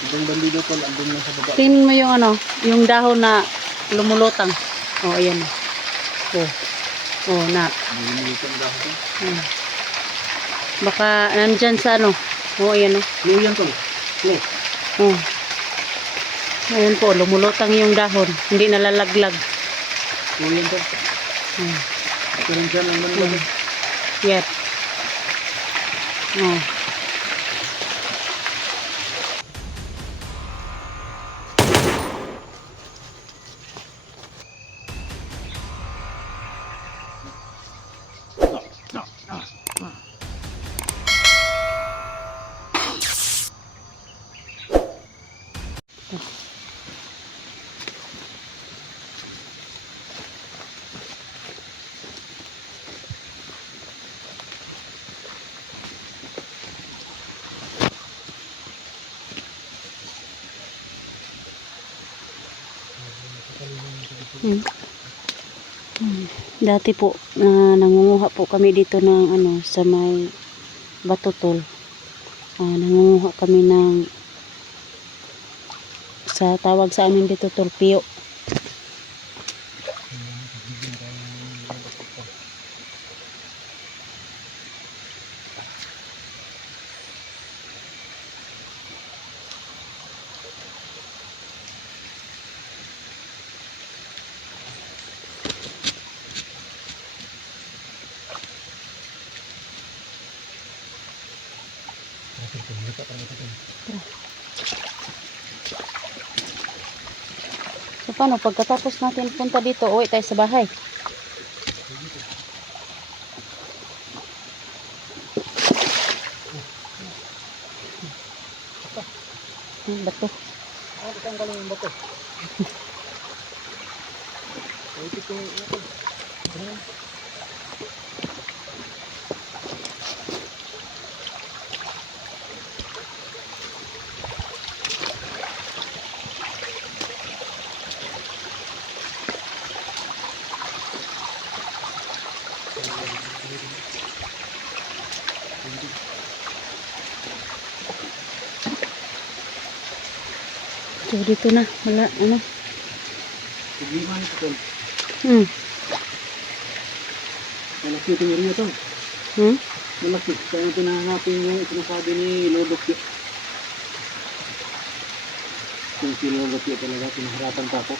Ibang bandido tol, andun na sa baba. Tingnan mo yung ano, yung dahon na lumulutang. Oh, ayan. Oh. Oh, na. Lumulutang dahon tol. Baka nandyan sa ano. Oh, ayan oh. Ano yan tol? Ano? Oh. Ayan po, lumulutang yung dahon. Hindi nalalaglag. Ano yan tol? Ito rin dyan ang banda. Yep. Oh. Dati po nangunguha po kami dito ng ano sa may batutol. Nangunguha kami ng sa tawag sa amin dito tulpio. So paano pagkatapos natin punta dito, uwi tayo sa bahay? Bato. Saan galing yung bato? Ito ito. So dito na, wala ano. Subliman ito tol. Malaki itong area tol. Malaki. Kaya ito nahanapin yung sinasabi ni Lodok. Yung si Lodok talaga, pinaharapan pa ako.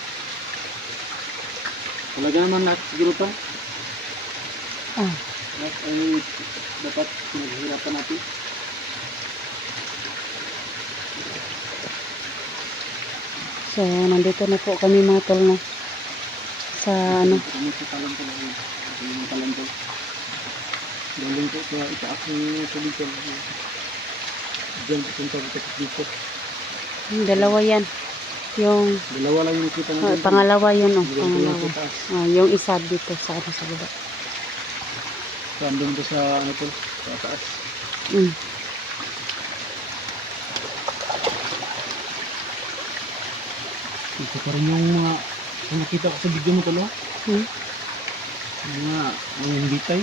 Talaga naman lahat siguro to. Lahat ay dapat pinaghihirapan natin. So nandito na po kami mga tol na sa ano. Ano sa talang ko lang. Yung talang ko. Galing ko sa itaas ng tubig ko. Diyan punta dito. Dalawa yan. Yung Dalawa lang yung nakita natin. pangalawa yun oh. Diyan Pangalawa. sa taas. Yung isa dito sa ano sa baba. So andun to sa ano to, sa taas. Ito pa rin yung mga nakita ko sa video mo tolo. Mga bitay.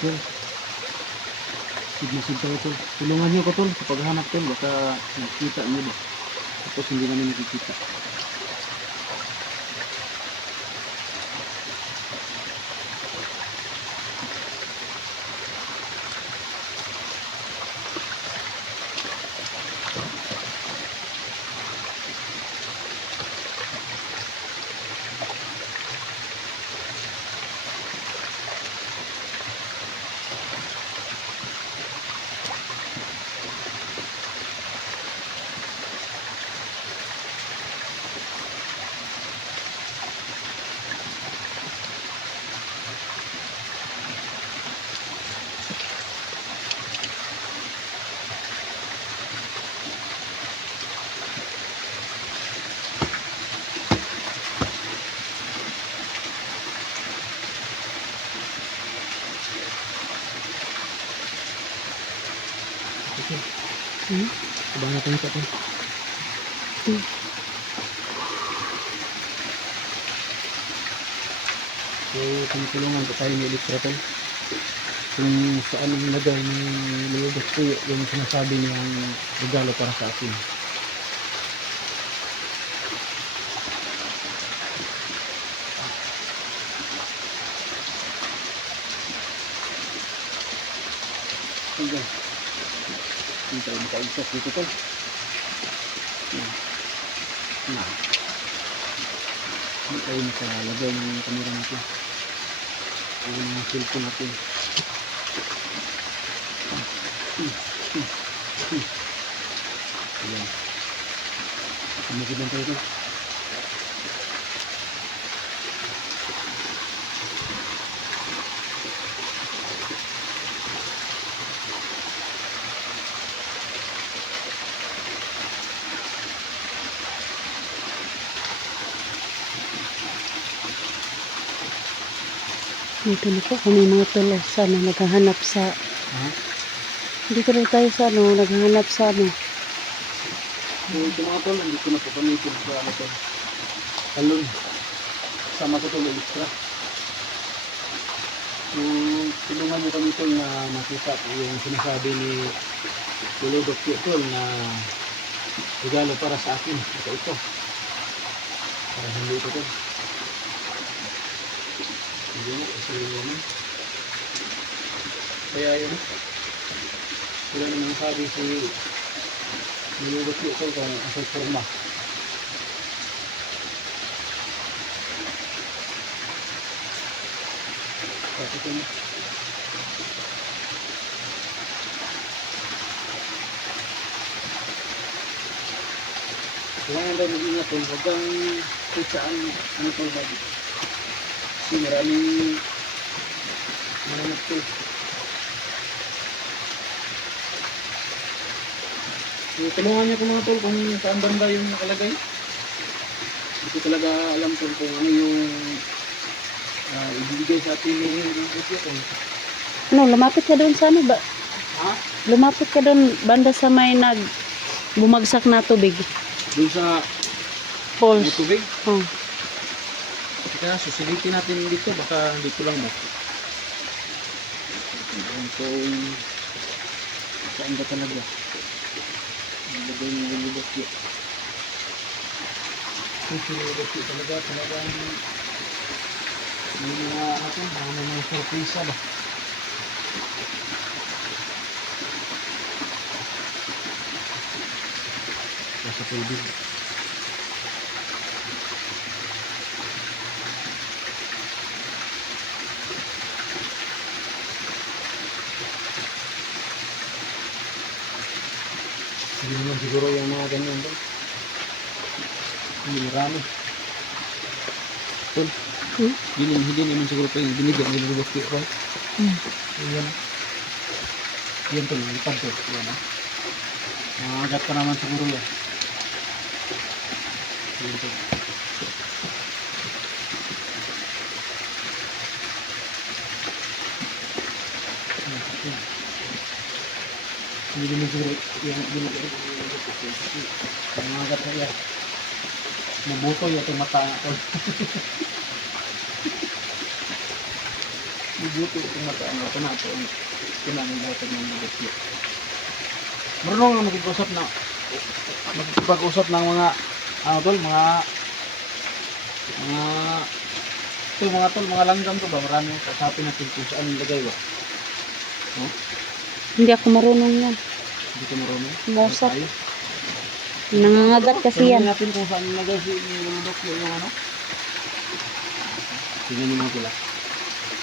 Tol. Sigmasid tayo tol. Tulungan niyo ko tol sa paghanap tol. Baka nakita niyo ba. Tapos hindi namin nakikita. Abang natin ito tol. So, tinutulungan ko tayo ni Electratol. Kung saan ang lagay ni Lulubos po yung sinasabi niyang regalo para sa akin. Hanggang. Hindi tayo makausap dito tol. Na. Hindi tayo makalagay ng kamera natin. Ang cellphone natin. Ayan. Magiging tayo ito. Dito na po kami mga tol. Sana naghahanap sa... Ha? Dito na tayo sa ano, naghahanap sa ano. So, ito mga tol, hindi ko na po kami ito sa ano tol. Talon. Sama ko tol, Electra. So, tulungan niyo kami tol na makita po yung sinasabi ni Lulubos po tol na regalo para sa akin. Ito. Para hindi ito tol. Hindi mo kasi yun. Kaya yun. Sila naman sabi si Lulubos po tol kung asal forma. Kasi ito na. Kailangan daw mag-ingat tol. Huwag kang saan ano tol ba? Kasi maraming mananap tol. So, tulungan niyo ko mga tol kung saan banda yung nakalagay. Hindi ko talaga alam tol kung ano yung ibibigay sa atin ni Lulubos tol. Ano, lumapit ka doon sa ano ba? Ha? Lumapit ka doon banda sa may bumagsak na tubig. Doon sa Falls. tubig. Oh. Kaya susulitin natin dito, baka dito lang mo. So, saan ba talaga? Nalagay ng Lulubos yun. Kung Lulubos yun talagang may mga natin, may mga surpresa ba? Nasa tubig. Hindi naman siguro yung mga ganyan doon. Hindi marami. Tol, hindi naman siguro pa yung binigyan ng Lulubos yun, right? Yan. Yan tol, lipad tol. Yan. Agat pa naman siguro yan. Yan tol. Hindi naman siguro yung binigyan ng Lulubos yun. Agat na yan. Mabutoy itong mata tol. Mabutoy itong mata. Ito na ito. Ito na ang lahat ng Lulubos yun. Marunong na magpag-usap ng mga ano tol, mga tol, mga langgam to ba? Maraming kasapin natin kung saan nilagay ba? No? Hindi ako marunong yan. Hindi ko marunong. Mausap. Tayo. Nangangagat kasi yan. Tingnan natin kung saan nilagay si Lulubos yung ano. Tingnan nyo mga pula.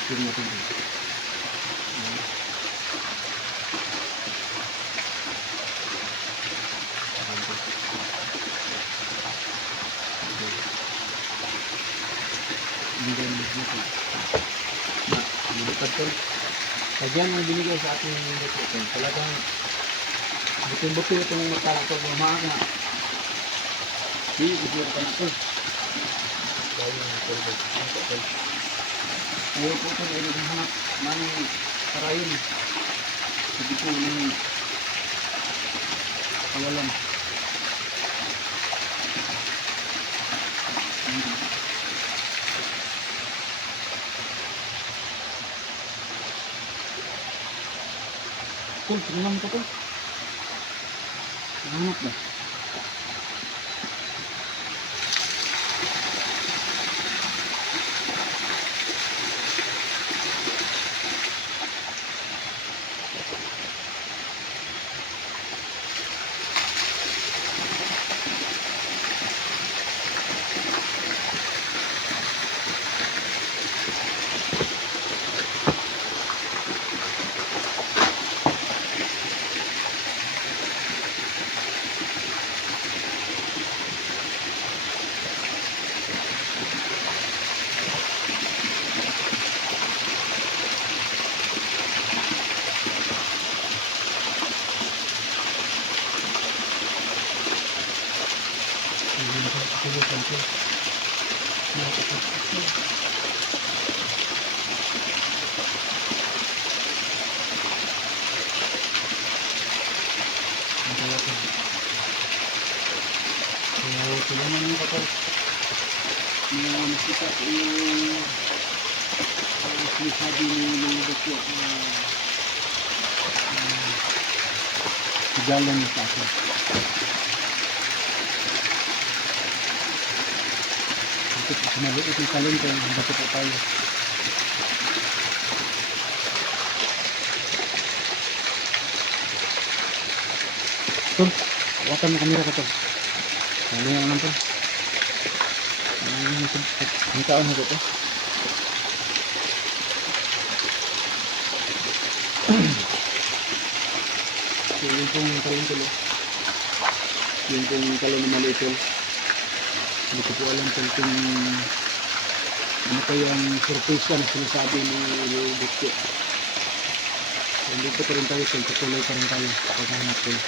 Tingnan natin. Kaya ang binigay sa ating Lulubos talagang buti-buti itong mata ko bumaga. Di ibig ka na to. Ayaw po ito ay naghahanap ng parayon. Hindi po ng kawalan. Tol, tingnan mo tol. Hanap ba? Tulungan mo kapag nakita yung sinasabi ng doktor na galang sa akin. Ito maliit yung talento yung bakit po tayo. Tol, hawakan mo kamera ka tol. Ano yung naman tol? Ang taon na ito. So yung pong talong tol. Yung pong talong na maliit tol. Hindi ko po alam kung ano kayang surprise na sinasabi ni Bukyo. So, dito pa rin tayo tol. Patuloy pa rin tayo. Paghahanap tol.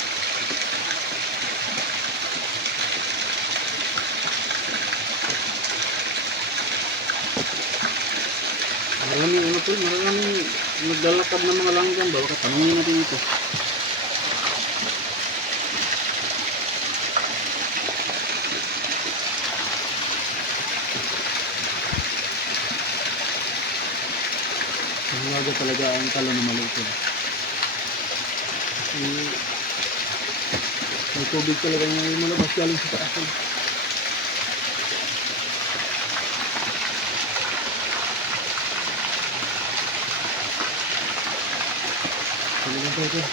Maraming ano po, maraming naglalakad ng mga langgam ba? Baka tanongin natin ito. Mahalaga talaga ang talon na maliit. May tubig talaga yung malabas galing sa taas. Talagang tayo.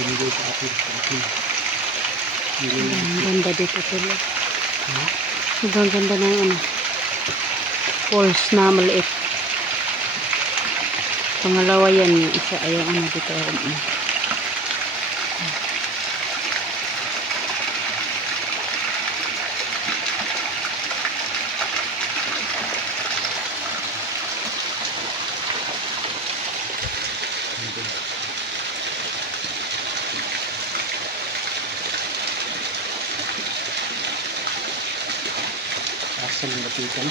Binigay sa akin. Ang ganda dito sila. Ang ganda ng ano. Falls na maliit. Pangalawa yan yung isa ayaw ano dito. Asa ng batikan.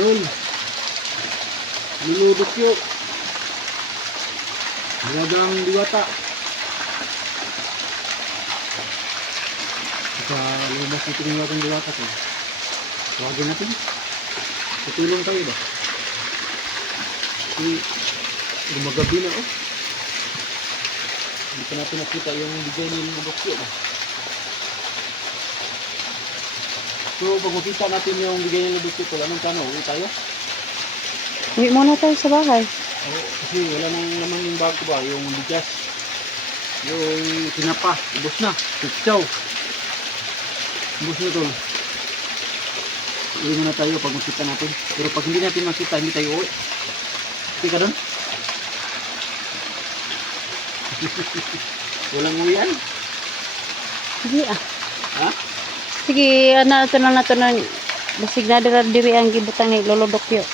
Yun. Niludok yun. Halagang diwata. Sa lumabas natin yung ating diwata ko. Tawagin natin. Tutulong tayo ba? Gumagabi na oh. Hindi pa natin nakita yung design ng dokyo ba? So pag makita natin yung bigay ng dokyo ko, anong kano? Uwi tayo? Uwi muna tayo sa bahay. Oo, kasi wala nang naman yung bag ko ba? Yung bigas. Yung tinapa. Ubos na. Pitsaw. Ubos na tol. Uwi muna tayo pag makita natin. Pero pag hindi natin makita, hindi tayo uwi. Hindi ka doon? Walang uwian? Sige ah. Ha? Sige, ano ito na nato na basig na diri ang gibutang ni Lolo Dokyo.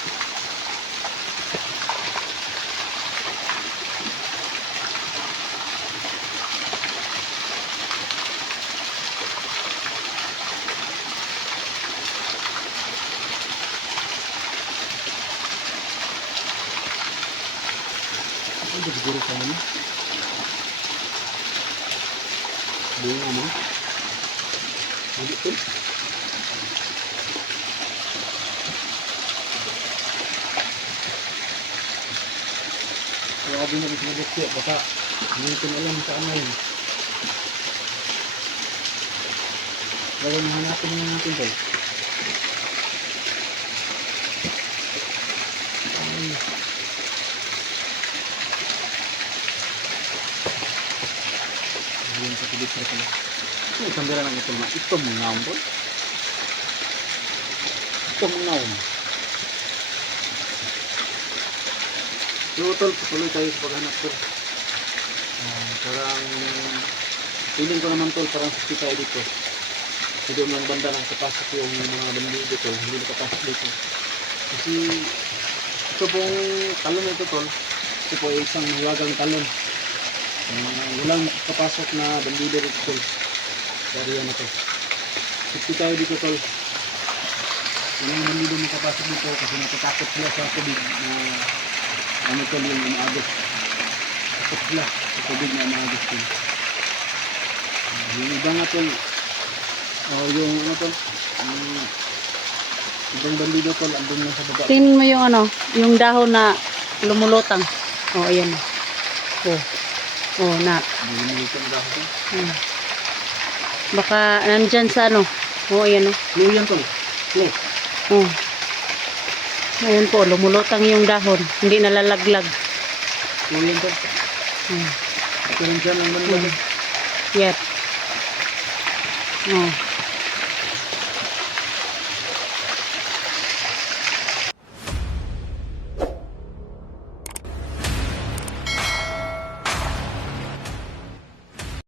Ano siguro sa ano? Bunga mo? Hindi ito? Grabe na rin sinabot siya. Baka hindi ko na alam saan na yun. Gawin hanapin na natin ito. Ayun sa pilitra pala. May kamera lang ito na. Ito mong naon po. Ito mong naon. So tol, patuloy tayo sa paghanap tol. Parang feeling ko naman tol, parang sakti tayo dito. Kasi doon lang banda nang kapasok yung mga bandido tol, hindi nakapasok dito. Kasi ito pong talon na ito tol, ito po ay isang mahiwagang talon. Walang kapasok na bandido dito tol, sa area na to. Sakti tayo dito tol. Walang bandido makapasok dito kasi natatakot sila sa tubig na ano tol yung umaagos. Takot sila sa tubig na umaagos tol. Yung iba nga tol, yung ano tol, ibang bandido tol, andun lang sa baba. Tingnan mo yung ano, yung dahon na lumulutang. Oh, ayan. Oh. Oh, na. Lumulutang na dahon tol. Baka nandyan sa ano. Oh, ayan oh. Clue yan tol. Clue. Oh. Ayan po, lumulutang yung dahon. Hindi nalalaglag. Clue yan tol. Oh. Ito rin dyan ang bandido. Yan. Oh.